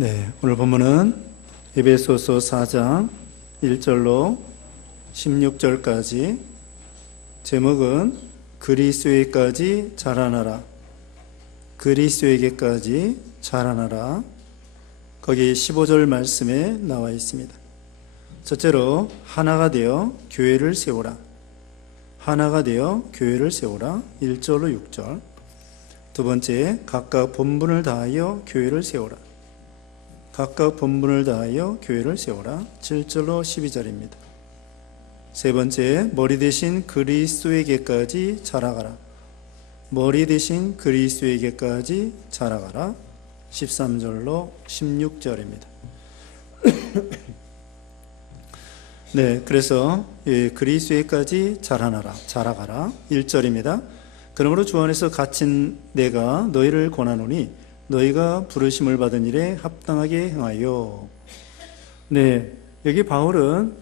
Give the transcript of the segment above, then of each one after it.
네, 오늘 본문은 에베소서 4장 1절로 16절까지, 제목은 그리스도에게까지 자라나라, 그리스도에게까지 자라나라. 거기 15절 말씀에 나와 있습니다. 첫째로 하나가 되어 교회를 세우라, 하나가 되어 교회를 세우라, 1절로 6절. 두 번째, 각각 본분을 다하여 교회를 세우라, 각각 본분을 다하여 교회를 세우라, 7절로 12절입니다. 세 번째, 머리 대신 그리스도에게까지 자라가라, 머리 대신 그리스도에게까지 자라가라, 13절로 16절입니다. 네, 그래서 그리스도에게까지 자라가라, 1절입니다. 그러므로 주 안에서 갇힌 내가 너희를 권하노니 너희가 부르심을 받은 일에 합당하게 행하여. 네, 여기 바울은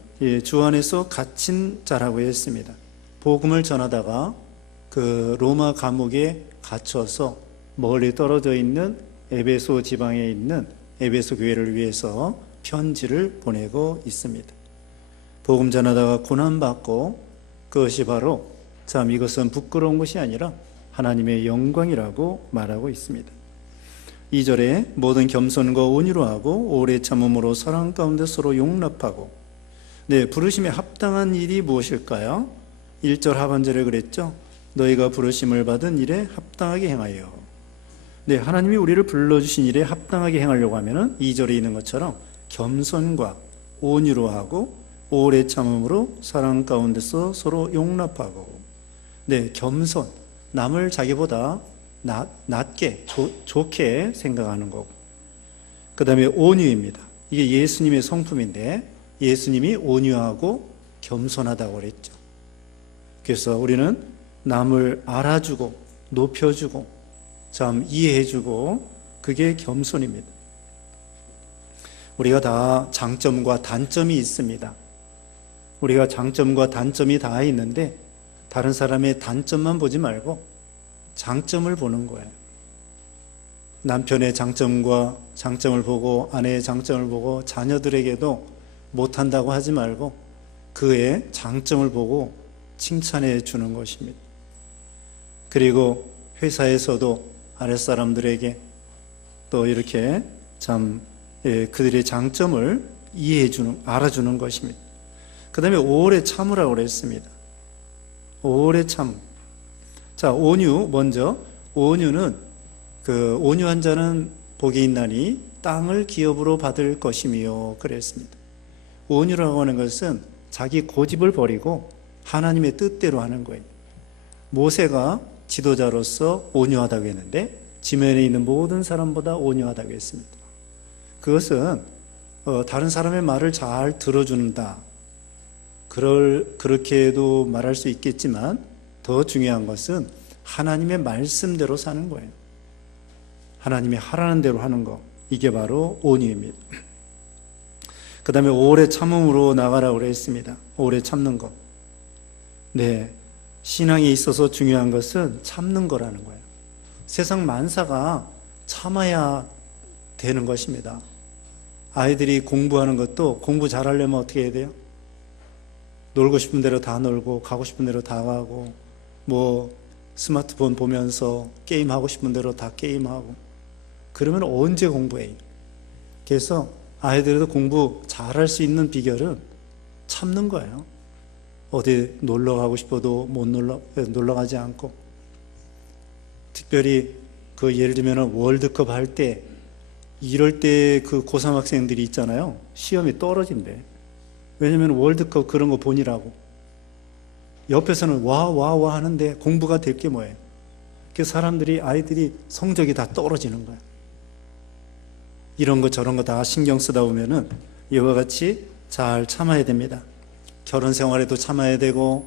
주 안에서 갇힌 자라고 했습니다. 복음을 전하다가 그 로마 감옥에 갇혀서 멀리 떨어져 있는 에베소 지방에 있는 에베소 교회를 위해서 편지를 보내고 있습니다. 복음 전하다가 고난받고, 그것이 바로 이것은 부끄러운 것이 아니라 하나님의 영광이라고 말하고 있습니다. 2절에 모든 겸손과 온유로 하고 오래 참음으로 사랑 가운데 서로 용납하고. 네, 부르심에 합당한 일이 무엇일까요? 1절 하반절에 그랬죠. 너희가 부르심을 받은 일에 합당하게 행하여. 네, 하나님이 우리를 불러주신 일에 합당하게 행하려고 하면은 2절에 있는 것처럼 겸손과 온유로 하고 오래 참음으로 사랑 가운데서 서로 용납하고. 네, 겸손, 남을 자기보다 낮게, 좋게 생각하는 거고. 그 다음에 온유입니다. 이게 예수님의 성품인데 예수님이 온유하고 겸손하다고 그랬죠. 그래서 우리는 남을 알아주고 높여주고 참 이해해주고, 그게 겸손입니다. 우리가 다 장점과 단점이 있습니다. 우리가 장점과 단점이 다 있는데 다른 사람의 단점만 보지 말고 장점을 보는 거예요. 남편의 장점을 보고 아내의 장점을 보고 자녀들에게도 못한다고 하지 말고 그의 장점을 보고 칭찬해 주는 것입니다. 그리고 회사에서도 아랫사람들에게 또 이렇게 그들의 장점을 알아주는 것입니다. 그 다음에 오래 참으라고 그랬습니다. 오래 참. 자, 온유 먼저. 온유는 온유한 자는 복이 있나니 땅을 기업으로 받을 것이며 그랬습니다. 온유라고 하는 것은 자기 고집을 버리고 하나님의 뜻대로 하는 거예요. 모세가 지도자로서 온유하다고 했는데 지면에 있는 모든 사람보다 온유하다고 했습니다. 그것은 다른 사람의 말을 잘 들어준다, 그렇게도 말할 수 있겠지만 더 중요한 것은 하나님의 말씀대로 사는 거예요. 하나님이 하라는 대로 하는 거, 이게 바로 온유입니다. 그 다음에 오래 참음으로 나가라고 했습니다. 오래 참는 것. 네, 신앙에 있어서 중요한 것은 참는 거라는 거예요. 세상 만사가 참아야 되는 것입니다. 아이들이 공부하는 것도 공부 잘하려면 어떻게 해야 돼요? 놀고 싶은 대로 다 놀고 가고 싶은 대로 다 가고, 스마트폰 보면서 게임하고 싶은 대로 다 게임하고, 그러면 언제 공부해요? 그래서 아이들도 공부 잘할 수 있는 비결은 참는 거예요. 어디 놀러 가고 싶어도 못 놀러 가지 않고, 특별히 예를 들면 월드컵 할 때, 이럴 때 고3 학생들이 있잖아요. 시험이 떨어진대. 왜냐면 월드컵 그런 거 보니라고. 옆에서는 와 하는데 공부가 될 게 뭐예요? 아이들이 성적이 다 떨어지는 거예요. 이런 거 저런 거 다 신경 쓰다 보면은 이와 같이 잘 참아야 됩니다. 결혼 생활에도 참아야 되고,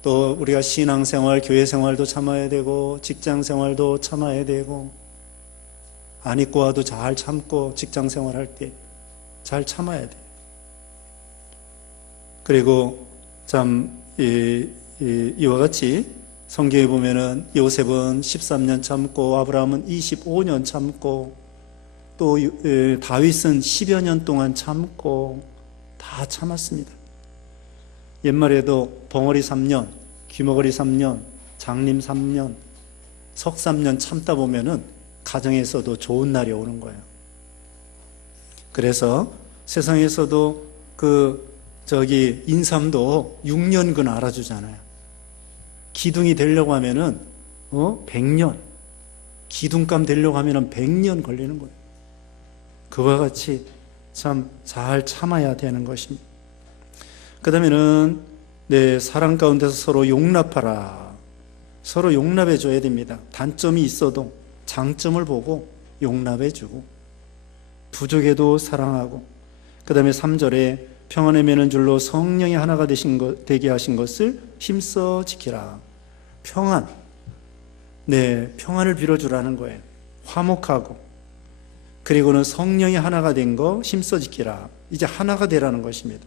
또 우리가 신앙생활, 교회 생활도 참아야 되고, 직장 생활도 참아야 되고, 안 입고 와도 잘 참고 직장 생활할 때 잘 참아야 돼요. 그리고 이와 같이 성경에 보면은 요셉은 13년 참고 아브라함은 25년 참고 또 다윗은 10여 년 동안 참고 다 참았습니다. 옛말에도 벙어리 3년, 귀머거리 3년, 장림 3년, 석 3년 참다 보면은 가정에서도 좋은 날이 오는 거예요. 그래서 세상에서도 인삼도 6년근 알아주잖아요. 기둥이 되려고 하면은 100년, 기둥감 되려고 하면은 100년 걸리는 거예요. 그와 같이 참 잘 참아야 되는 것입니다. 그 다음에는 사랑 가운데서 서로 용납하라. 서로 용납해 줘야 됩니다. 단점이 있어도 장점을 보고 용납해 주고, 부족해도 사랑하고, 그 다음에 3절에 평안에 매는 줄로 성령이 하나가 되게 하신 것을 힘써 지키라. 평안, 평안을 빌어주라는 거예요. 화목하고, 그리고는 성령이 하나가 된 거 힘써 지키라. 이제 하나가 되라는 것입니다.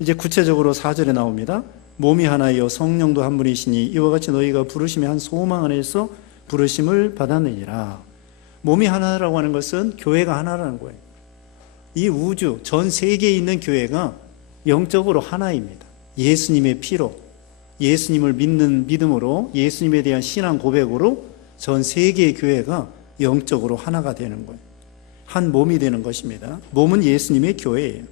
이제 구체적으로 4절에 나옵니다. 몸이 하나이요 성령도 한 분이시니 이와 같이 너희가 부르심의 한 소망 안에서 부르심을 받았느니라. 몸이 하나라고 하는 것은 교회가 하나라는 거예요. 이 우주 전 세계에 있는 교회가 영적으로 하나입니다. 예수님의 피로, 예수님을 믿는 믿음으로, 예수님에 대한 신앙 고백으로 전 세계의 교회가 영적으로 하나가 되는 거예요. 한 몸이 되는 것입니다. 몸은 예수님의 교회예요.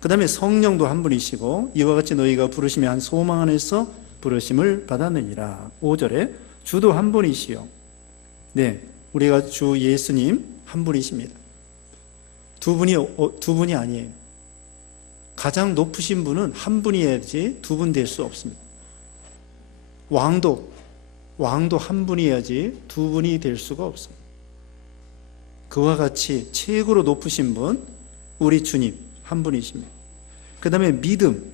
그 다음에 성령도 한 분이시고 이와 같이 너희가 부르심의 한 소망 안에서 부르심을 받았느니라. 5절에 주도 한 분이시요. 우리가 주 예수님 한 분이십니다. 두 분이 아니에요. 가장 높으신 분은 한 분이어야지 두 분 될 수 없습니다. 왕도 한 분이어야지 두 분이 될 수가 없습니다. 그와 같이 최고로 높으신 분, 우리 주님 한 분이십니다. 그 다음에 믿음,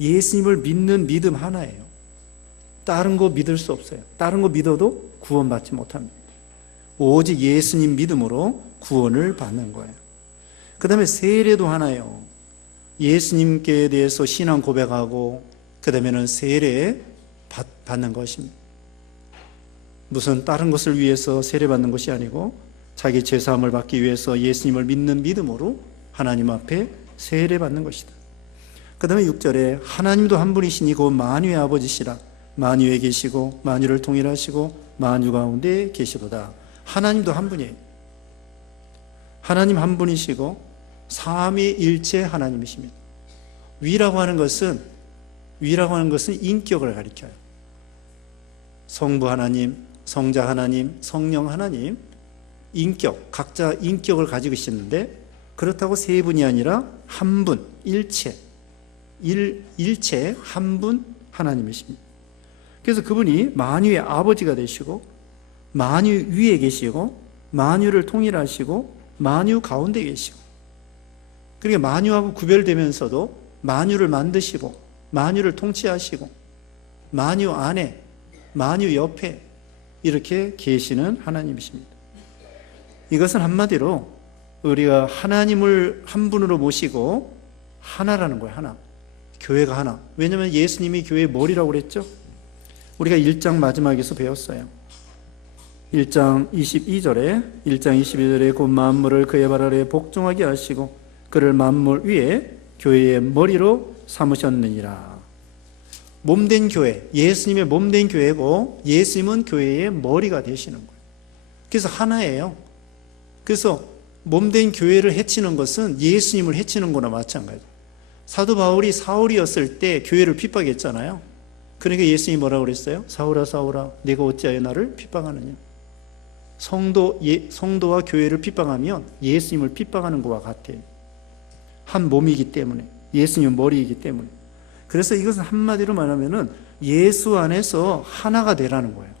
예수님을 믿는 믿음 하나예요. 다른 거 믿을 수 없어요. 다른 거 믿어도 구원받지 못합니다. 오직 예수님 믿음으로 구원을 받는 거예요. 그 다음에 세례도 하나예요. 예수님께 대해서 신앙 고백하고 그 다음에는 세례 받는 것입니다. 무슨 다른 것을 위해서 세례 받는 것이 아니고 자기 죄사함을 받기 위해서 예수님을 믿는 믿음으로 하나님 앞에 세례 받는 것이다. 그 다음에 6절에 하나님도 한 분이시니 곧 만유의 아버지시라. 만유에 계시고 만유를 통일하시고 만유 가운데 계시도다. 하나님도 한 분이에요. 하나님 한 분이시고 삼위일체 하나님이십니다. 위라고 하는 것은 인격을 가리켜요. 성부 하나님, 성자 하나님, 성령 하나님, 인격, 각자 인격을 가지고 계시는데 그렇다고 세 분이 아니라 한 분, 일체 한 분 하나님이십니다. 그래서 그분이 만유의 아버지가 되시고 만유 위에 계시고 만유를 통일하시고 만유 가운데 계시고, 그러니까 만유하고 구별되면서도 만유를 만드시고 만유를 통치하시고 만유 안에 만유 옆에 이렇게 계시는 하나님이십니다. 이것은 한마디로 우리가 하나님을 한 분으로 모시고 하나라는 거예요. 하나. 교회가 하나. 왜냐하면 예수님이 교회의 머리라고 그랬죠. 우리가 1장 마지막에서 배웠어요. 1장 22절에 곧 만물을 그의 발 아래에 복종하게 하시고 그를 만물 위에 교회의 머리로 삼으셨느니라. 몸된 교회, 예수님의 몸된 교회고 예수님은 교회의 머리가 되시는 거예요. 그래서 하나예요. 그래서 몸된 교회를 해치는 것은 예수님을 해치는 거나 마찬가지예요. 사도 바울이 사울이었을 때 교회를 핍박했잖아요. 그러니까 예수님이 뭐라고 그랬어요? 사울아 사울아 네가 어찌하여 나를 핍박하느냐. 성도와 교회를 핍박하면 예수님을 핍박하는 것과 같아요. 한 몸이기 때문에, 예수님은 머리이기 때문에. 그래서 이것은 한마디로 말하면은 예수 안에서 하나가 되라는 거예요.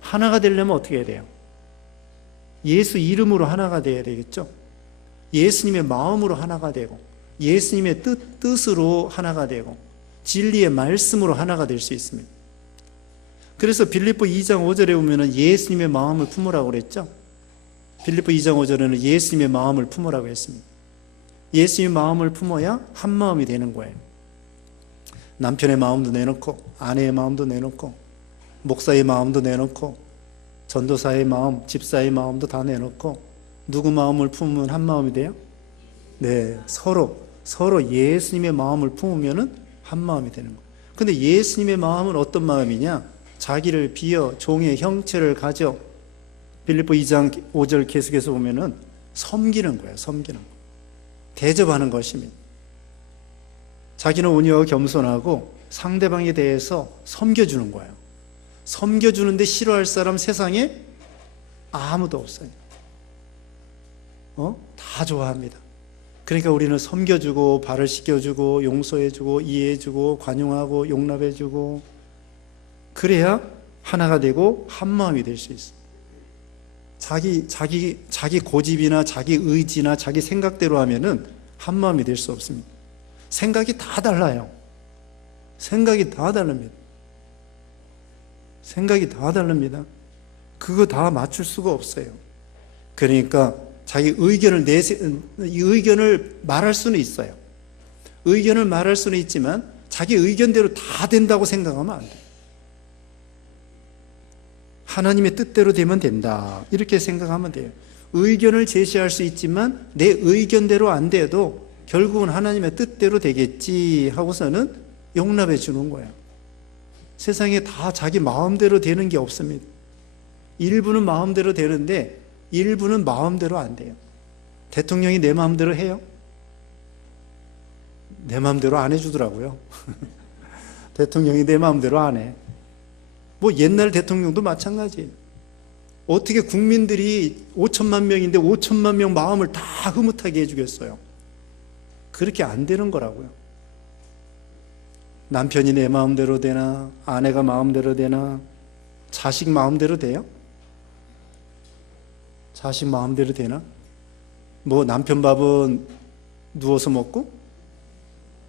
하나가 되려면 어떻게 해야 돼요? 예수 이름으로 하나가 되어야 되겠죠. 예수님의 마음으로 하나가 되고 예수님의 뜻으로 하나가 되고 진리의 말씀으로 하나가 될 수 있습니다. 그래서 빌립보 2장 5절에 보면 예수님의 마음을 품으라고 그랬죠. 빌립보 2장 5절에는 예수님의 마음을 품으라고 했습니다. 예수님의 마음을 품어야 한 마음이 되는 거예요. 남편의 마음도 내놓고 아내의 마음도 내놓고 목사의 마음도 내놓고 전도사의 마음, 집사의 마음도 다 내놓고 누구 마음을 품으면 한 마음이 돼요? 네, 서로 예수님의 마음을 품으면은 한 마음이 되는 거예요. 근데 예수님의 마음은 어떤 마음이냐? 자기를 비어 종의 형체를 가져, 빌립보 2장 5절 계속해서 보면은 섬기는 거예요. 섬기는 거. 대접하는 것입니다. 자기는 온유하고 겸손하고 상대방에 대해서 섬겨주는 거예요. 섬겨주는데 싫어할 사람 세상에 아무도 없어요. 다 좋아합니다. 그러니까 우리는 섬겨주고 발을 씻겨주고 용서해주고 이해해주고 관용하고 용납해주고, 그래야 하나가 되고 한 마음이 될 수 있어요. 자기 고집이나 자기 의지나 자기 생각대로 하면은 한 마음이 될 수 없습니다. 생각이 다 달라요. 생각이 다 다릅니다. 생각이 다 다릅니다. 그거 다 맞출 수가 없어요. 그러니까 자기 의견을 말할 수는 있어요. 의견을 말할 수는 있지만 자기 의견대로 다 된다고 생각하면 안 돼요. 하나님의 뜻대로 되면 된다, 이렇게 생각하면 돼요. 의견을 제시할 수 있지만 내 의견대로 안 돼도 결국은 하나님의 뜻대로 되겠지 하고서는 용납해 주는 거예요. 세상에 다 자기 마음대로 되는 게 없습니다. 일부는 마음대로 되는데 일부는 마음대로 안 돼요. 대통령이 내 마음대로 해요? 내 마음대로 안 해주더라고요. 대통령이 내 마음대로 안 해. 뭐 옛날 대통령도 마찬가지예요. 어떻게 국민들이 5천만 명인데 5천만 명 마음을 다 흐뭇하게 해주겠어요? 그렇게 안 되는 거라고요. 남편이 내 마음대로 되나? 아내가 마음대로 되나? 자식 마음대로 돼요? 자식 마음대로 되나? 뭐 남편 밥은 누워서 먹고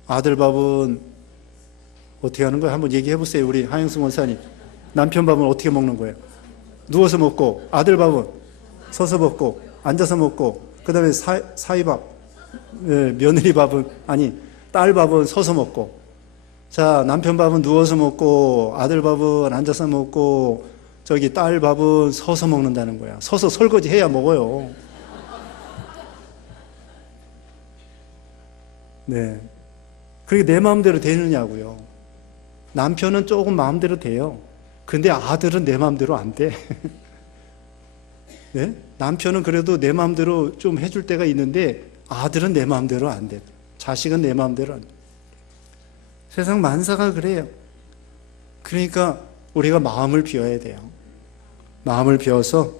아들 밥은 어떻게 하는 거예요? 한번 얘기해 보세요. 우리 하영승 원사님. 남편 밥은 어떻게 먹는 거예요? 누워서 먹고, 아들 밥은 서서 먹고 앉아서 먹고, 그 다음에 사위밥, 며느리 밥은, 아니 딸 밥은 서서 먹고, 자, 남편 밥은 누워서 먹고 아들 밥은 앉아서 먹고 저기 딸 밥은 서서 먹는다는 거야. 서서 설거지 해야 먹어요. 네. 그게 내 마음대로 되느냐고요. 남편은 조금 마음대로 돼요. 근데 아들은 내 마음대로 안 돼. 네? 남편은 그래도 내 마음대로 좀 해줄 때가 있는데 아들은 내 마음대로 안 돼. 자식은 내 마음대로 안 돼. 세상 만사가 그래요. 그러니까 우리가 마음을 비워야 돼요. 마음을 비워서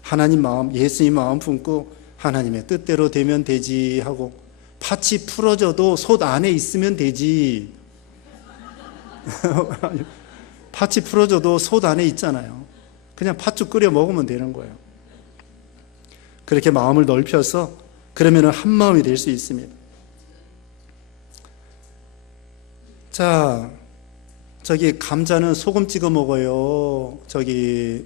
하나님 마음, 예수님 마음 품고 하나님의 뜻대로 되면 되지 하고, 팥이 풀어져도 솥 안에 있으면 되지. 팥이 풀어져도 솥 안에 있잖아요. 그냥 팥죽 끓여 먹으면 되는 거예요. 그렇게 마음을 넓혀서 그러면 한 마음이 될 수 있습니다. 자, 저기 감자는 소금 찍어 먹어요? 저기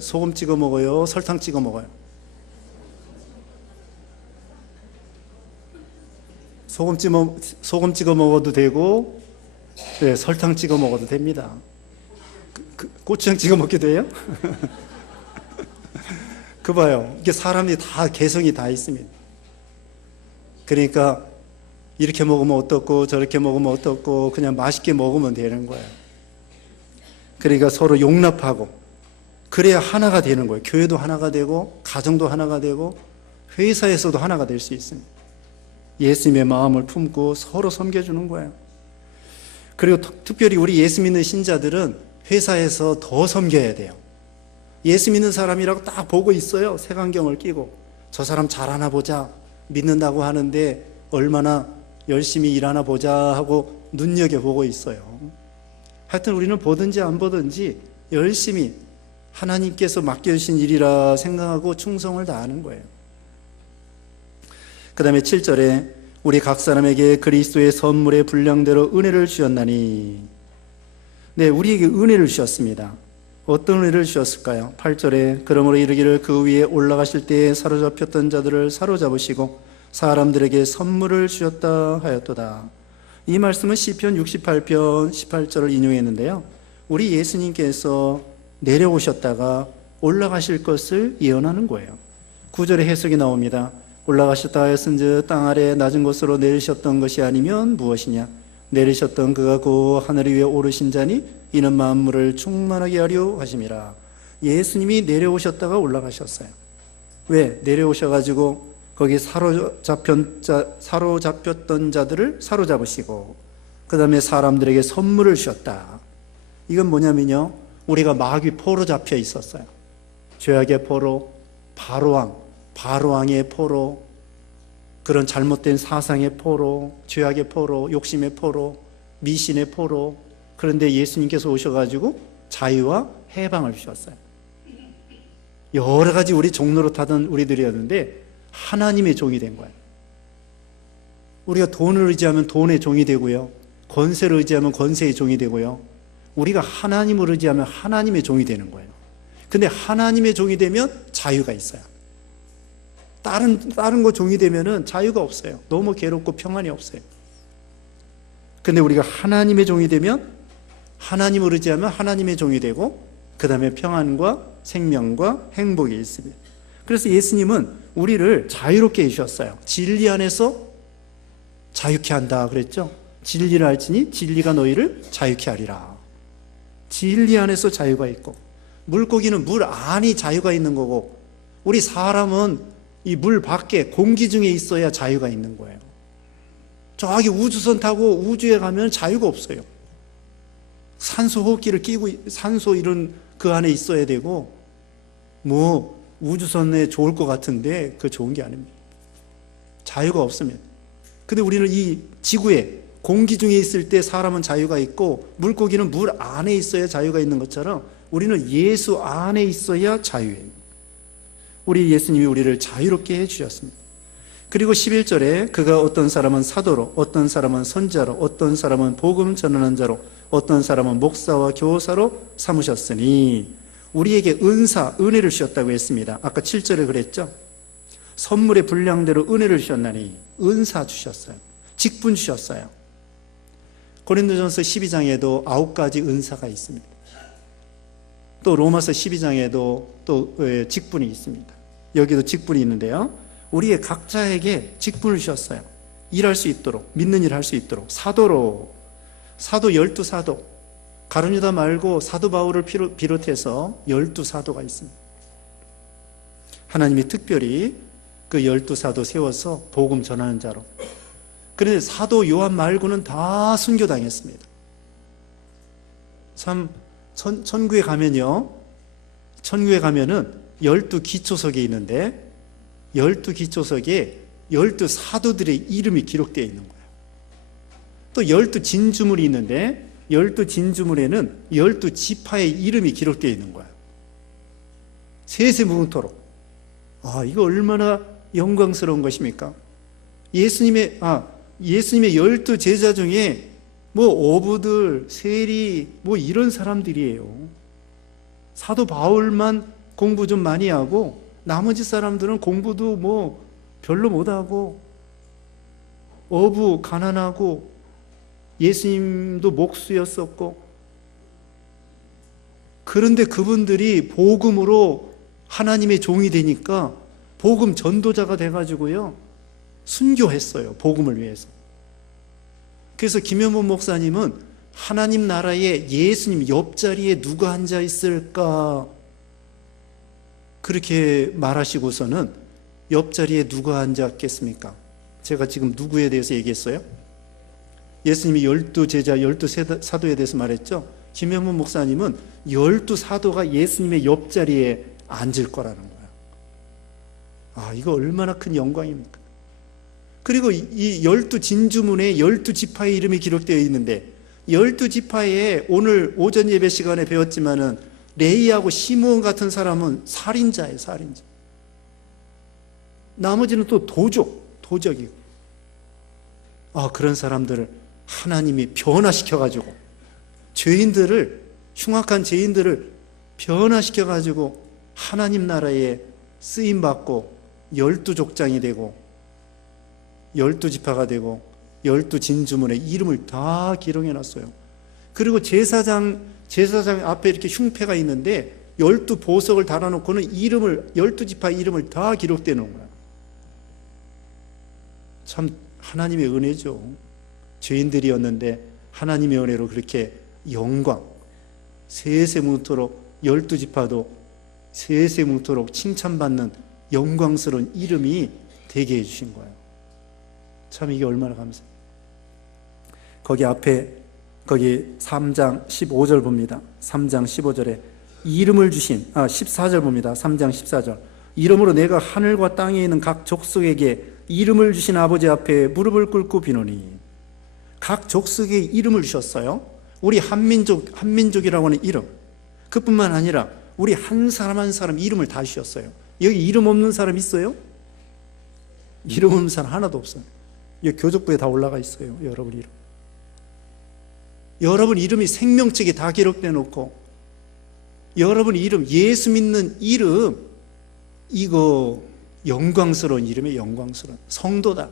소금 찍어 먹어요? 설탕 찍어 먹어요? 소금 찍어 먹어도 되고, 네, 설탕 찍어 먹어도 됩니다. 고추장 찍어 먹게 돼요? 그 봐요. 이게 사람이 다 개성이 다 있습니다. 그러니까 이렇게 먹으면 어떻고 저렇게 먹으면 어떻고 그냥 맛있게 먹으면 되는 거예요. 그러니까 서로 용납하고 그래야 하나가 되는 거예요. 교회도 하나가 되고 가정도 하나가 되고 회사에서도 하나가 될 수 있습니다. 예수님의 마음을 품고 서로 섬겨주는 거예요. 그리고 특별히 우리 예수 믿는 신자들은 회사에서 더 섬겨야 돼요. 예수 믿는 사람이라고 딱 보고 있어요. 색안경을 끼고. 저 사람 잘하나 보자. 믿는다고 하는데 얼마나 열심히 일하나 보자 하고 눈여겨보고 있어요. 하여튼 우리는 보든지 안 보든지 열심히 하나님께서 맡겨주신 일이라 생각하고 충성을 다하는 거예요. 그 다음에 7절에 우리 각 사람에게 그리스도의 선물의 분량대로 은혜를 주셨나니. 네, 우리에게 은혜를 주셨습니다. 어떤 은혜를 주셨을까요? 8절에 그러므로 이르기를 그 위에 올라가실 때에 사로잡혔던 자들을 사로잡으시고 사람들에게 선물을 주셨다 하였도다. 이 말씀은 시편 68편 18절을 인용했는데요, 우리 예수님께서 내려오셨다가 올라가실 것을 예언하는 거예요. 9절에 해석이 나옵니다. 올라가셨다 하였은즉 땅 아래 낮은 곳으로 내리셨던 것이 아니면 무엇이냐? 내리셨던 그가 그 하늘 위에 오르신 자니 이는 만물을 충만하게 하려 하심이라. 예수님이 내려오셨다가 올라가셨어요. 왜? 내려오셔가지고 거기 사로잡혔던 자들을 사로잡으시고 그 다음에 사람들에게 선물을 주셨다. 이건 뭐냐면요, 우리가 마귀 포로 잡혀 있었어요. 죄악의 포로, 바로왕의 포로, 그런 잘못된 사상의 포로, 죄악의 포로, 욕심의 포로, 미신의 포로. 그런데 예수님께서 오셔가지고 자유와 해방을 주셨어요. 여러 가지 우리 종로로 타던 우리들이었는데 하나님의 종이 된 거예요. 우리가 돈을 의지하면 돈의 종이 되고요, 권세를 의지하면 권세의 종이 되고요, 우리가 하나님을 의지하면 하나님의 종이 되는 거예요. 근데 하나님의 종이 되면 자유가 있어요. 다른 거 종이 되면은 자유가 없어요. 너무 괴롭고 평안이 없어요. 근데 우리가 하나님의 종이 되면, 하나님을 의지하면 하나님의 종이 되고 그 다음에 평안과 생명과 행복이 있습니다. 그래서 예수님은 우리를 자유롭게 해주셨어요. 진리 안에서 자유케 한다 그랬죠. 진리를 알지니 진리가 너희를 자유케 하리라. 진리 안에서 자유가 있고, 물고기는 물 안이 자유가 있는 거고, 우리 사람은 이 물 밖에 공기 중에 있어야 자유가 있는 거예요. 저기 우주선 타고 우주에 가면 자유가 없어요. 산소 호흡기를 끼고 산소 이런 그 안에 있어야 되고, 뭐 우주선에 좋을 것 같은데 그 좋은 게 아닙니다. 자유가 없습니다. 근데 우리는 이 지구에 공기 중에 있을 때 사람은 자유가 있고, 물고기는 물 안에 있어야 자유가 있는 것처럼 우리는 예수 안에 있어야 자유예요. 우리 예수님이 우리를 자유롭게 해주셨습니다. 그리고 11절에 그가 어떤 사람은 사도로, 어떤 사람은 선자로, 어떤 사람은 복음 전하는 자로, 어떤 사람은 목사와 교사로 삼으셨으니, 우리에게 은혜를 주셨다고 했습니다. 아까 7절에 그랬죠. 선물의 분량대로 은혜를 주셨나니, 은사 주셨어요. 직분 주셨어요. 고린도전서 12장에도 9가지 은사가 있습니다. 또 로마서 12장에도 또 직분이 있습니다. 여기도 직분이 있는데요, 우리의 각자에게 직분을 주셨어요. 일할 수 있도록, 믿는 일 할 수 있도록. 사도로, 사도 12사도, 가룟유다 말고 사도 바울을 비롯해서 12사도가 있습니다. 하나님이 특별히 그 12사도 세워서 복음 전하는 자로. 그런데 사도 요한 말고는 다 순교당했습니다. 참 천국에 가면은 12기초석이 있는데, 12기초석에 12사도들의 이름이 기록되어 있는 거예요. 또 12진주물이 있는데 12진주물에는 12지파의 이름이 기록되어 있는 거예요. 세세무궁토록. 이거 얼마나 영광스러운 것입니까? 예수님의 12제자 중에 어부들, 세리, 이런 사람들이에요. 사도 바울만 공부 좀 많이 하고, 나머지 사람들은 공부도 별로 못하고, 어부, 가난하고, 예수님도 목수였었고, 그런데 그분들이 복음으로 하나님의 종이 되니까 복음 전도자가 돼가지고요, 순교했어요. 복음을 위해서. 그래서 김현문 목사님은 하나님 나라에 예수님 옆자리에 누가 앉아 있을까, 그렇게 말하시고서는 옆자리에 누가 앉았겠습니까? 제가 지금 누구에 대해서 얘기했어요? 예수님이 12제자, 12사도에 대해서 말했죠. 김현문 목사님은 12사도가 예수님의 옆자리에 앉을 거라는 거예요. 이거 얼마나 큰 영광입니까? 그리고 이 12진주문에 12지파의 이름이 기록되어 있는데, 12지파에 오늘 오전 예배 시간에 배웠지만은 레이하고 시므온 같은 사람은 살인자예요. 살인자. 나머지는 또 도적이고. 그런 사람들을 하나님이 변화시켜가지고, 흉악한 죄인들을 변화시켜가지고 하나님 나라에 쓰임받고 12족장이 되고 12지파가 되고 12진주문에 이름을 다 기록해놨어요. 그리고 제사장 앞에 이렇게 흉패가 있는데 보석을 달아놓고는 이름을, 12지파 이름을 다 기록되어 놓은 거야. 참 하나님의 은혜죠. 죄인들이었는데 하나님의 은혜로 그렇게 영광, 세세무토록 12지파도 세세무토록 칭찬받는 영광스러운 이름이 되게 해주신 거예요. 참 이게 얼마나 감사해요. 거기 앞에 거기 3장 15절 봅니다. 3장 15절에 이름을 주신 14절 봅니다. 3장 14절 이름으로 내가 하늘과 땅에 있는 각 족속에게 이름을 주신 아버지 앞에 무릎을 꿇고 비노니. 각 족속에 이름을 주셨어요. 우리 한민족이라고 하는 이름, 그뿐만 아니라 우리 한 사람 한 사람 이름을 다 주셨어요. 여기 이름 없는 사람 있어요? 이름 없는 사람 하나도 없어요. 여기 교족부에 다 올라가 있어요. 여러분 이름. 여러분 이름이 생명책에 다 기록되어 놓고, 여러분 이름, 예수 믿는 이름, 이거 영광스러운 이름이에요. 영광스러운 성도다.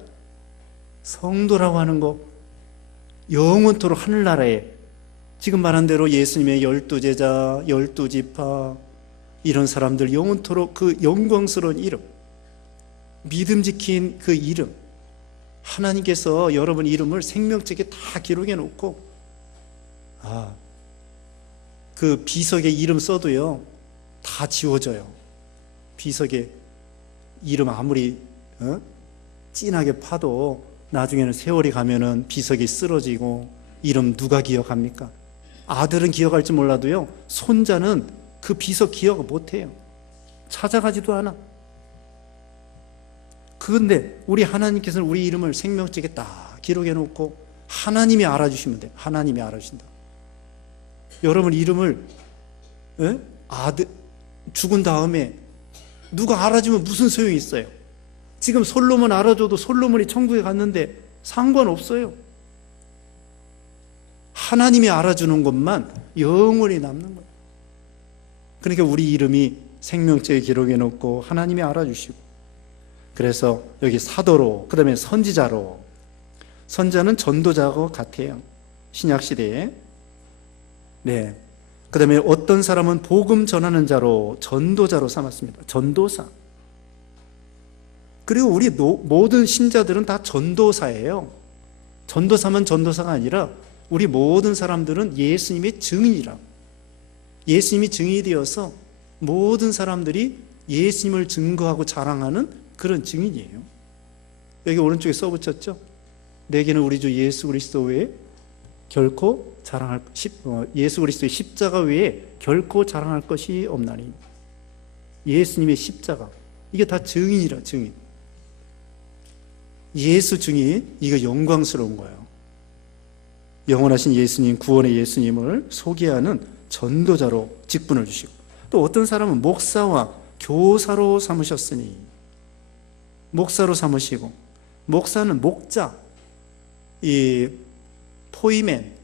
성도라고 하는 거 영원토록 하늘나라에, 지금 말한 대로 예수님의 12제자, 12지파 이런 사람들 영원토록 그 영광스러운 이름, 믿음 지킨 그 이름, 하나님께서 여러분 이름을 생명책에 다 기록해 놓고, 그 비석에 이름 써도요 다 지워져요. 비석에 이름 아무리 진하게 파도 나중에는 세월이 가면은 비석이 쓰러지고, 이름 누가 기억합니까? 아들은 기억할지 몰라도요 손자는 그 비석 기억을 못해요. 찾아가지도 않아. 그런데 우리 하나님께서는 우리 이름을 생명책에 딱 기록해 놓고 하나님이 알아주시면 돼요. 하나님이 알아주신다. 여러분 이름을 아들 죽은 다음에 누가 알아주면 무슨 소용이 있어요? 지금 솔로몬 알아줘도 솔로몬이 천국에 갔는데 상관없어요. 하나님이 알아주는 것만 영원히 남는 거예요. 그러니까 우리 이름이 생명책에 기록해 놓고 하나님이 알아주시고, 그래서 여기 사도로, 그 다음에 선지자로, 선자는 전도자와 같아요. 신약시대에. 네. 그 다음에 어떤 사람은 복음 전하는 자로, 전도자로 삼았습니다. 전도사. 그리고 우리 모든 신자들은 다 전도사예요. 전도사만 전도사가 아니라 우리 모든 사람들은 예수님의 증인이라. 예수님이 증인이 되어서 모든 사람들이 예수님을 증거하고 자랑하는 그런 증인이에요. 여기 오른쪽에 써붙였죠? 내게는 우리 주 예수 그리스도 외에 결코 자랑할 예수 그리스도의 십자가 외에 결코 자랑할 것이 없나니. 예수님의 십자가, 이게 다 증인이라. 증인. 예수 증인, 이거 영광스러운 거예요. 영원하신 예수님, 구원의 예수님을 소개하는 전도자로 직분을 주시고, 또 어떤 사람은 목사와 교사로 삼으셨으니, 목사로 삼으시고, 목사는 목자, 이 포이맨,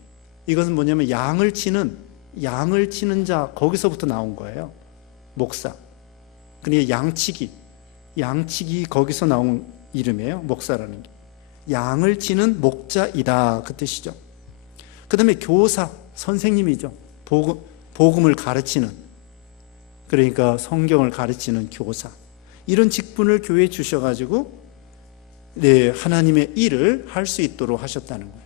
이것은 뭐냐면 양을 치는 자, 거기서부터 나온 거예요. 목사. 그러니까 양치기 거기서 나온 이름이에요. 목사라는 게. 양을 치는 목자이다, 그 뜻이죠. 그 다음에 교사, 선생님이죠. 복음을 가르치는, 그러니까 성경을 가르치는 교사. 이런 직분을 교회에 주셔가지고 하나님의 일을 할 수 있도록 하셨다는 거예요.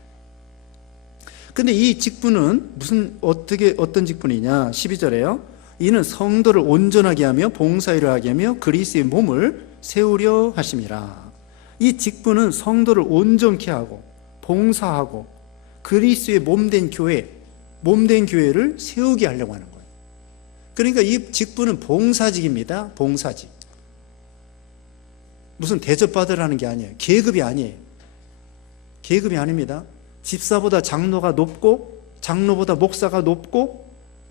근데 이 직분은 어떤 직분이냐? 12절에요. 이는 성도를 온전하게 하며 봉사일을 하게 하며 그리스도의 몸을 세우려 하심이라. 이 직분은 성도를 온전케 하고 봉사하고 그리스도의 몸된 교회를 세우게 하려고 하는 거예요. 그러니까 이 직분은 봉사직입니다. 봉사직. 무슨 대접받으라는 게 아니에요. 계급이 아니에요. 계급이 아닙니다. 집사보다 장로가 높고 장로보다 목사가 높고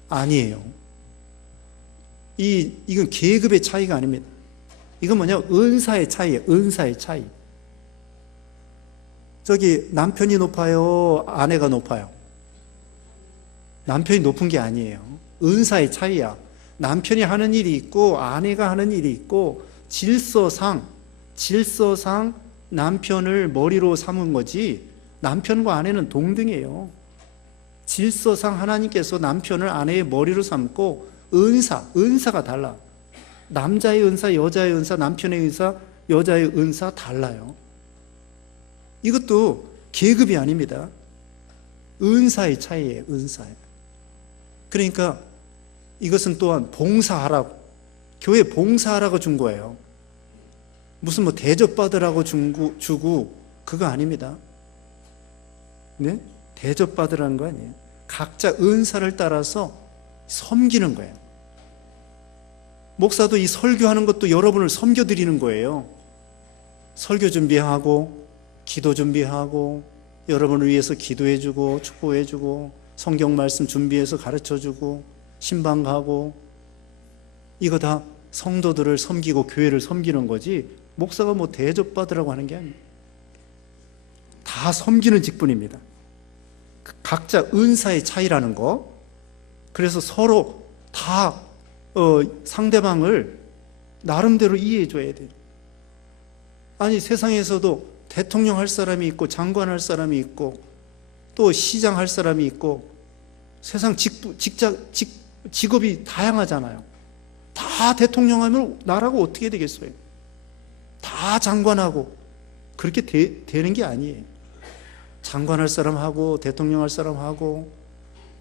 아니에요. 이건 계급의 차이가 아닙니다. 이건 뭐냐? 은사의 차이예요. 은사의 차이. 저기 남편이 높아요? 아내가 높아요? 남편이 높은 게 아니에요. 은사의 차이야. 남편이 하는 일이 있고 아내가 하는 일이 있고, 질서상 남편을 머리로 삼은 거지 남편과 아내는 동등해요. 질서상 하나님께서 남편을 아내의 머리로 삼고 은사가 달라. 남자의 은사, 여자의 은사, 남편의 은사, 여자의 은사 달라요. 이것도 계급이 아닙니다. 은사의 차이예요. 은사예요. 그러니까 이것은 또한 봉사하라고, 교회 봉사하라고 준 거예요. 무슨 뭐 대접받으라고 주고 그거 아닙니다. 네? 대접받으라는 거 아니에요. 각자 은사를 따라서 섬기는 거예요. 목사도 이 설교하는 것도 여러분을 섬겨드리는 거예요. 설교 준비하고 기도 준비하고 여러분을 위해서 기도해주고 축복해주고 성경 말씀 준비해서 가르쳐주고 신방 가고, 이거 다 성도들을 섬기고 교회를 섬기는 거지 목사가 뭐 대접받으라고 하는 게 아니에요. 다 섬기는 직분입니다. 각자 은사의 차이라는 거. 그래서 서로 다 상대방을 나름대로 이해해 줘야 돼요. 아니, 세상에서도 대통령 할 사람이 있고 장관 할 사람이 있고 또 시장 할 사람이 있고 세상 직업이 다양하잖아요. 다 대통령 하면 나라가 어떻게 되겠어요? 다 장관하고 그렇게 되는 게 아니에요. 장관 할 사람 하고 대통령 할 사람 하고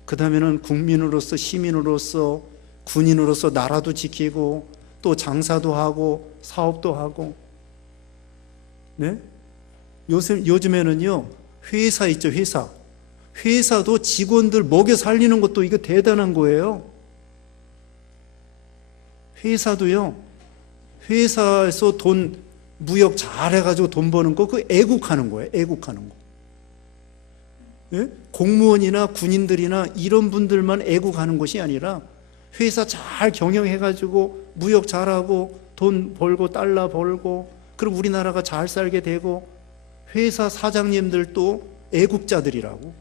그 다음에는 국민으로서 시민으로서 군인으로서 나라도 지키고 또 장사도 하고 사업도 하고. 네? 요즘에는요 회사 있죠. 회사도 직원들 먹여 살리는 것도 이거 대단한 거예요. 회사도요, 회사에서 무역 잘 해가지고 돈 버는 거, 그거 애국하는 거예요. 애국하는 거. 예? 공무원이나 군인들이나 이런 분들만 애국하는 것이 아니라 회사 잘 경영해가지고 무역 잘하고 돈 벌고 달러 벌고 그럼 우리나라가 잘 살게 되고 회사 사장님들도 애국자들이라고.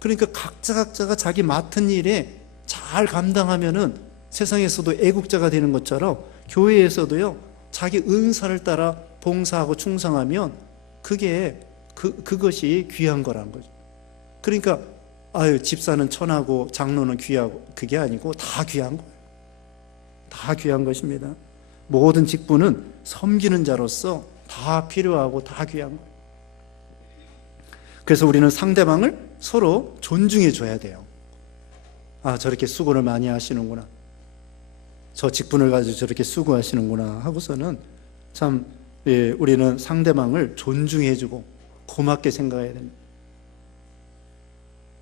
그러니까 각자가 자기 맡은 일에 잘 감당하면은 세상에서도 애국자가 되는 것처럼 교회에서도요 자기 은사를 따라 봉사하고 충성하면 그것이 귀한 거란 거죠. 그러니까 집사는 천하고 장로는 귀하고 그게 아니고 다 귀한 거예요. 다 귀한 것입니다. 모든 직분은 섬기는 자로서 다 필요하고 다 귀한 거예요. 그래서 우리는 상대방을 서로 존중해 줘야 돼요. 저렇게 수고를 많이 하시는구나, 저 직분을 가지고 저렇게 수고하시는구나 하고서는 참 우리는 상대방을 존중해 주고 고맙게 생각해야 됩니다.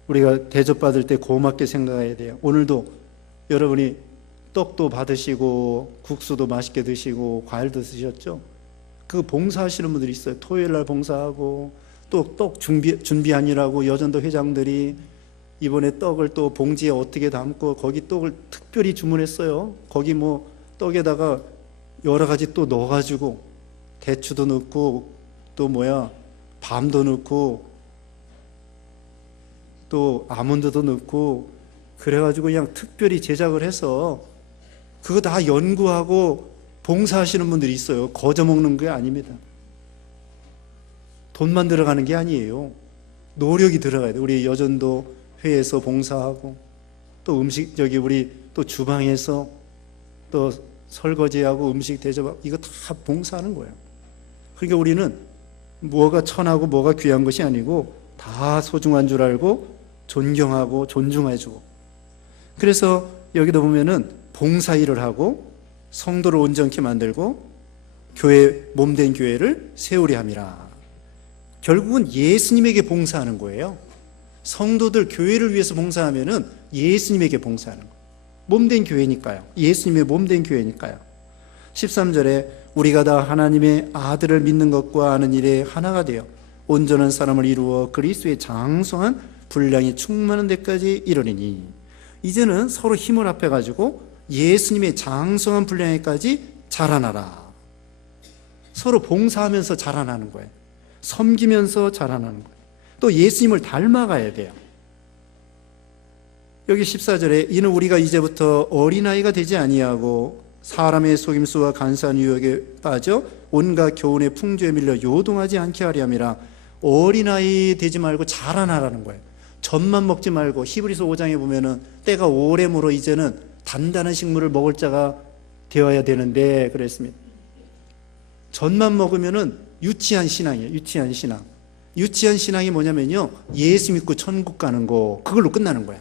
우리가 대접받을 때 고맙게 생각해야 돼요. 오늘도 여러분이 떡도 받으시고 국수도 맛있게 드시고 과일도 드셨죠? 그 봉사하시는 분들이 있어요. 토요일 날 봉사하고 또 떡 준비하느라고 여전도 회장들이 이번에 떡을 또 봉지에 어떻게 담고 거기 떡을 특별히 주문했어요. 거기 뭐 떡에다가 여러 가지 또 넣어가지고 대추도 넣고 또 밤도 넣고 또 아몬드도 넣고 그래가지고 그냥 특별히 제작을 해서 그거 다 연구하고 봉사하시는 분들이 있어요. 거저 먹는 게 아닙니다. 돈만 들어가는 게 아니에요. 노력이 들어가야 돼요. 우리 여전도 회에서 봉사하고 또 우리 또 주방에서 또 설거지하고 음식 대접하고 이거 다 봉사하는 거예요. 그러니까 우리는 뭐가 천하고 뭐가 귀한 것이 아니고 다 소중한 줄 알고 존경하고 존중해주고. 그래서 여기도 보면은 봉사 일을 하고 성도를 온전케 만들고 몸된 교회를 세우려 함이라. 결국은 예수님에게 봉사하는 거예요. 성도들 교회를 위해서 봉사하면은 예수님에게 봉사하는 거예요. 몸된 교회니까요. 예수님의 몸된 교회니까요. 13절에 우리가 다 하나님의 아들을 믿는 것과 아는 일에 하나가 되어 온전한 사람을 이루어 그리스도의 장성한 분량이 충만한 데까지 이르리니. 이제는 서로 힘을 합해가지고 예수님의 장성한 분량에까지 자라나라. 서로 봉사하면서 자라나는 거예요. 섬기면서 자라나는 거예요. 또 예수님을 닮아가야 돼요. 여기 14절에 이는 우리가 이제부터 어린아이가 되지 아니하고 사람의 속임수와 간사한 유혹에 빠져 온갖 교훈의 풍조에 밀려 요동하지 않게 하려 함이라. 어린아이 되지 말고 자라나라는 거예요. 젖만 먹지 말고 히브리서 5장에 보면은 때가 오래므로 이제는 단단한 식물을 먹을 자가 되어야 되는데 그랬습니다. 젖만 먹으면은 유치한 신앙이에요. 유치한 신앙. 유치한 신앙이 뭐냐면요, 예수 믿고 천국 가는 거, 그걸로 끝나는 거야.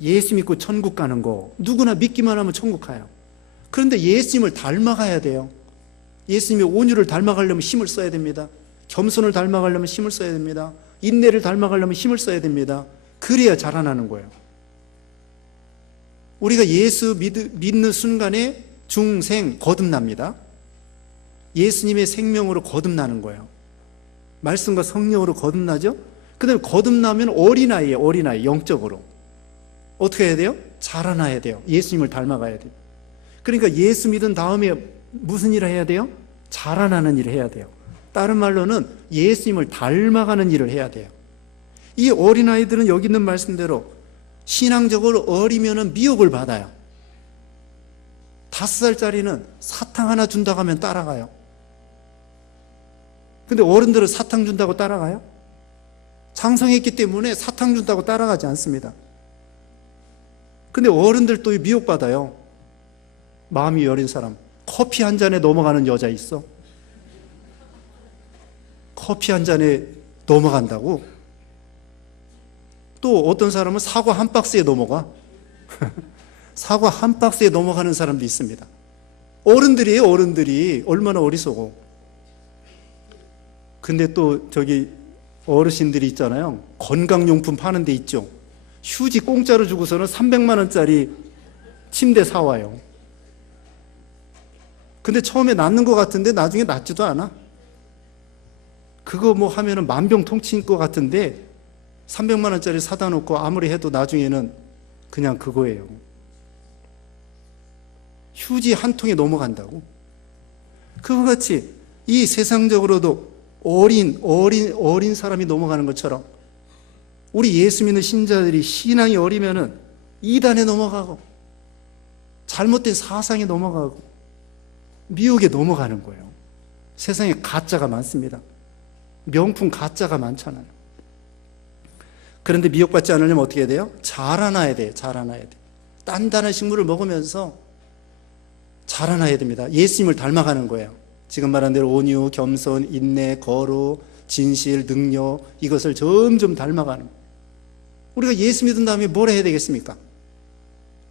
예수 믿고 천국 가는 거, 누구나 믿기만 하면 천국 가요. 그런데 예수님을 닮아가야 돼요. 예수님의 온유를 닮아가려면 힘을 써야 됩니다. 겸손을 닮아가려면 힘을 써야 됩니다. 인내를 닮아가려면 힘을 써야 됩니다. 그래야 자라나는 거예요. 우리가 예수 믿는 순간에 중생 거듭납니다. 예수님의 생명으로 거듭나는 거예요. 말씀과 성령으로 거듭나죠. 그 다음에 거듭나면 어린아이예요. 어린아이, 영적으로. 어떻게 해야 돼요? 자라나야 돼요. 예수님을 닮아가야 돼요. 그러니까 예수 믿은 다음에 무슨 일을 해야 돼요? 자라나는 일을 해야 돼요. 다른 말로는 예수님을 닮아가는 일을 해야 돼요. 이 어린아이들은 여기 있는 말씀대로 신앙적으로 어리면 미혹을 받아요. 5살짜리는 사탕 하나 준다고 하면 따라가요. 근데 어른들은 사탕 준다고 따라가요? 장성했기 때문에 사탕 준다고 따라가지 않습니다. 근데 어른들 또 미혹받아요. 마음이 여린 사람. 커피 한 잔에 넘어가는 여자 있어? 커피 한 잔에 넘어간다고? 또 어떤 사람은 사과 한 박스에 넘어가. 사과 한 박스에 넘어가는 사람도 있습니다. 어른들이에요. 어른들이 얼마나 어리석어. 근데 또 저기 어르신들이 있잖아요. 건강용품 파는 데 있죠. 휴지 공짜로 주고서는 300만 원짜리 침대 사와요. 근데 처음에 낫는 것 같은데 나중에 낫지도 않아. 그거 뭐 하면은 만병통치일 것 같은데 300만 원짜리 사다 놓고 아무리 해도 나중에는 그냥 그거예요. 휴지 한 통에 넘어간다고. 그와 같이 이 세상적으로도 어린 사람이 넘어가는 것처럼 우리 예수 믿는 신자들이 신앙이 어리면은 이단에 넘어가고 잘못된 사상에 넘어가고 미혹에 넘어가는 거예요. 세상에 가짜가 많습니다. 명품 가짜가 많잖아요. 그런데 미혹받지 않으려면 어떻게 해야 돼요? 자라나야 돼요. 자라나야 돼요. 단단한 식물을 먹으면서 자라나야 됩니다. 예수님을 닮아가는 거예요. 지금 말한 대로 온유, 겸손, 인내, 거룩, 진실, 능력, 이것을 점점 닮아가는 거예요. 우리가 예수 믿은 다음에 뭘 해야 되겠습니까?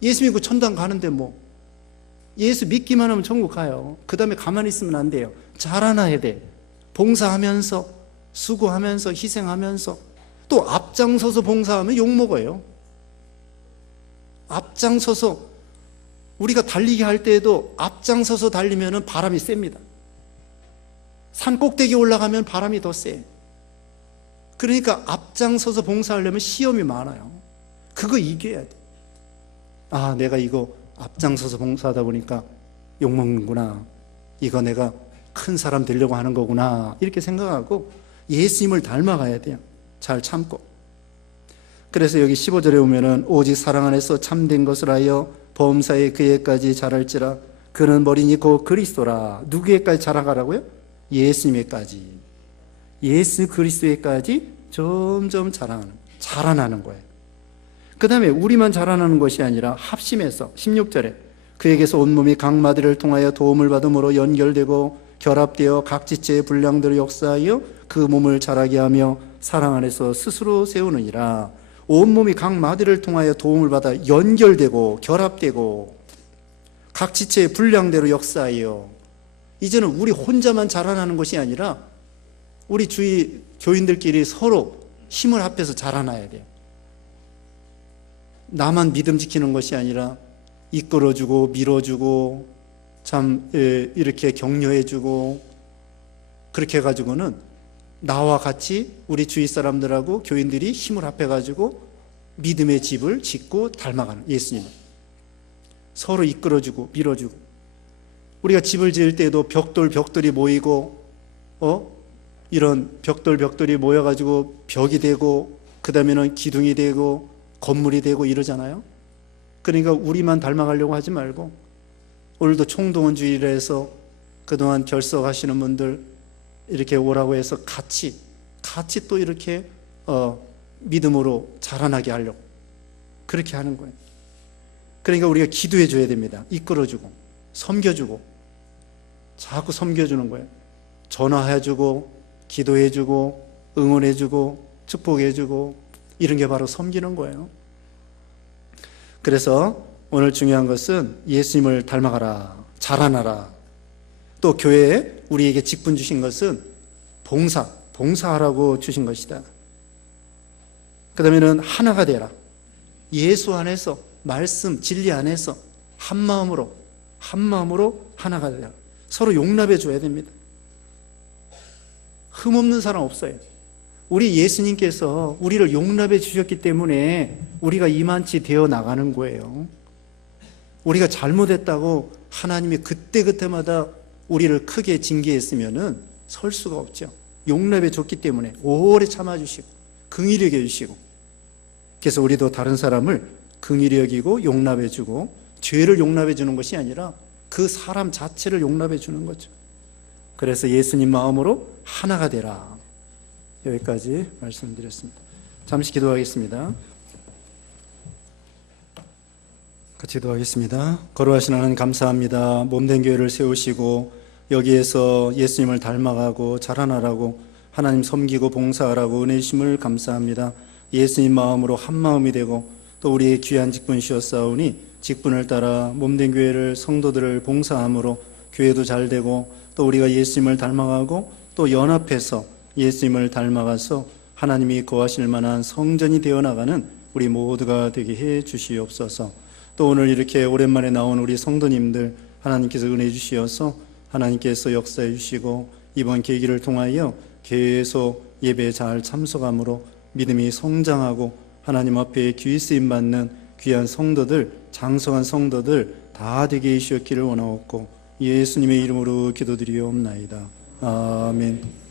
예수 믿고 천당 가는데 뭐 예수 믿기만 하면 천국 가요. 그 다음에 가만히 있으면 안 돼요. 자라나야 돼. 봉사하면서, 수고하면서, 희생하면서, 또 앞장서서 봉사하면 욕먹어요. 앞장서서, 우리가 달리기 할 때에도 앞장서서 달리면 바람이 셉니다. 산 꼭대기 올라가면 바람이 더 세. 그러니까 앞장서서 봉사하려면 시험이 많아요. 그거 이겨야 돼. 아, 내가 이거 앞장서서 봉사하다 보니까 욕먹는구나. 이거 내가 큰 사람 되려고 하는 거구나. 이렇게 생각하고 예수님을 닮아가야 돼요. 잘 참고. 그래서 여기 15절에 보면은 오직 사랑 안에서 참된 것을 하여 범사에 그에까지 자랄지라. 그는 머리니 곧 그리스도라. 누구에까지 자라가라고요? 예수님에까지. 예수 그리스도에까지 점점 자라나는 거예요. 그 다음에 우리만 자라나는 것이 아니라 합심해서 16절에 그에게서 온몸이 각 마디를 통하여 도움을 받음으로 연결되고 결합되어 각 지체의 분량대로 역사하여 그 몸을 자라게 하며 사랑 안에서 스스로 세우느니라. 온몸이 각 마디를 통하여 도움을 받아 연결되고 결합되고 각 지체의 분량대로 역사하여. 이제는 우리 혼자만 자라나는 것이 아니라 우리 주위 교인들끼리 서로 힘을 합해서 자라나야 돼요. 나만 믿음 지키는 것이 아니라 이끌어주고 밀어주고 참 이렇게 격려해주고 그렇게 해가지고는 나와 같이 우리 주위 사람들하고 교인들이 힘을 합해가지고 믿음의 집을 짓고 닮아가는 예수님을 서로 이끌어주고 밀어주고. 우리가 집을 지을 때도 벽돌이 모이고 이런 벽돌이 모여가지고 벽이 되고 그 다음에는 기둥이 되고 건물이 되고 이러잖아요. 그러니까 우리만 닮아가려고 하지 말고 오늘도 총동원 주의를 해서 그동안 결석하시는 분들 이렇게 오라고 해서 같이 또 이렇게 믿음으로 자라나게 하려고 그렇게 하는 거예요. 그러니까 우리가 기도해 줘야 됩니다. 이끌어주고 섬겨주고 자꾸 섬겨주는 거예요. 전화해주고 기도해주고 응원해주고 축복해주고 이런 게 바로 섬기는 거예요. 그래서 오늘 중요한 것은 예수님을 닮아가라, 자라나라. 또 교회에 우리에게 직분 주신 것은 봉사하라고 주신 것이다. 그 다음에는 하나가 되라. 예수 안에서, 말씀, 진리 안에서 한 마음으로 하나가 되라. 서로 용납해 줘야 됩니다. 흠없는 사람 없어요. 우리 예수님께서 우리를 용납해 주셨기 때문에 우리가 이만치 되어 나가는 거예요. 우리가 잘못했다고 하나님이 그때그때마다 우리를 크게 징계했으면 설 수가 없죠. 용납해 줬기 때문에 오래 참아주시고 긍휼히 여겨주시고, 그래서 우리도 다른 사람을 긍휼히 여기고 용납해 주고 죄를 용납해 주는 것이 아니라 그 사람 자체를 용납해 주는 거죠. 그래서 예수님 마음으로 하나가 되라. 여기까지 말씀드렸습니다. 잠시 기도하겠습니다. 같이 기도하겠습니다. 거룩하신 하나님 감사합니다. 몸된 교회를 세우시고 여기에서 예수님을 닮아가고 자라나라고 하나님 섬기고 봉사하라고 은혜 주심을 감사합니다. 예수님 마음으로 한 마음이 되고 또 우리의 귀한 직분 주셨사오니 직분을 따라 몸된 교회를 성도들을 봉사함으로 교회도 잘 되고 또 우리가 예수님을 닮아가고 또 연합해서 예수님을 닮아가서 하나님이 거하실 만한 성전이 되어나가는 우리 모두가 되게 해 주시옵소서. 또 오늘 이렇게 오랜만에 나온 우리 성도님들 하나님께서 은혜 주시어서 하나님께서 역사해 주시고 이번 계기를 통하여 계속 예배에 잘 참석함으로 믿음이 성장하고 하나님 앞에 귀 쓰임 받는 귀한 성도들, 장성한 성도들 다 되게 해주셨기를 원하옵고 예수님의 이름으로 기도드리옵나이다. 아멘.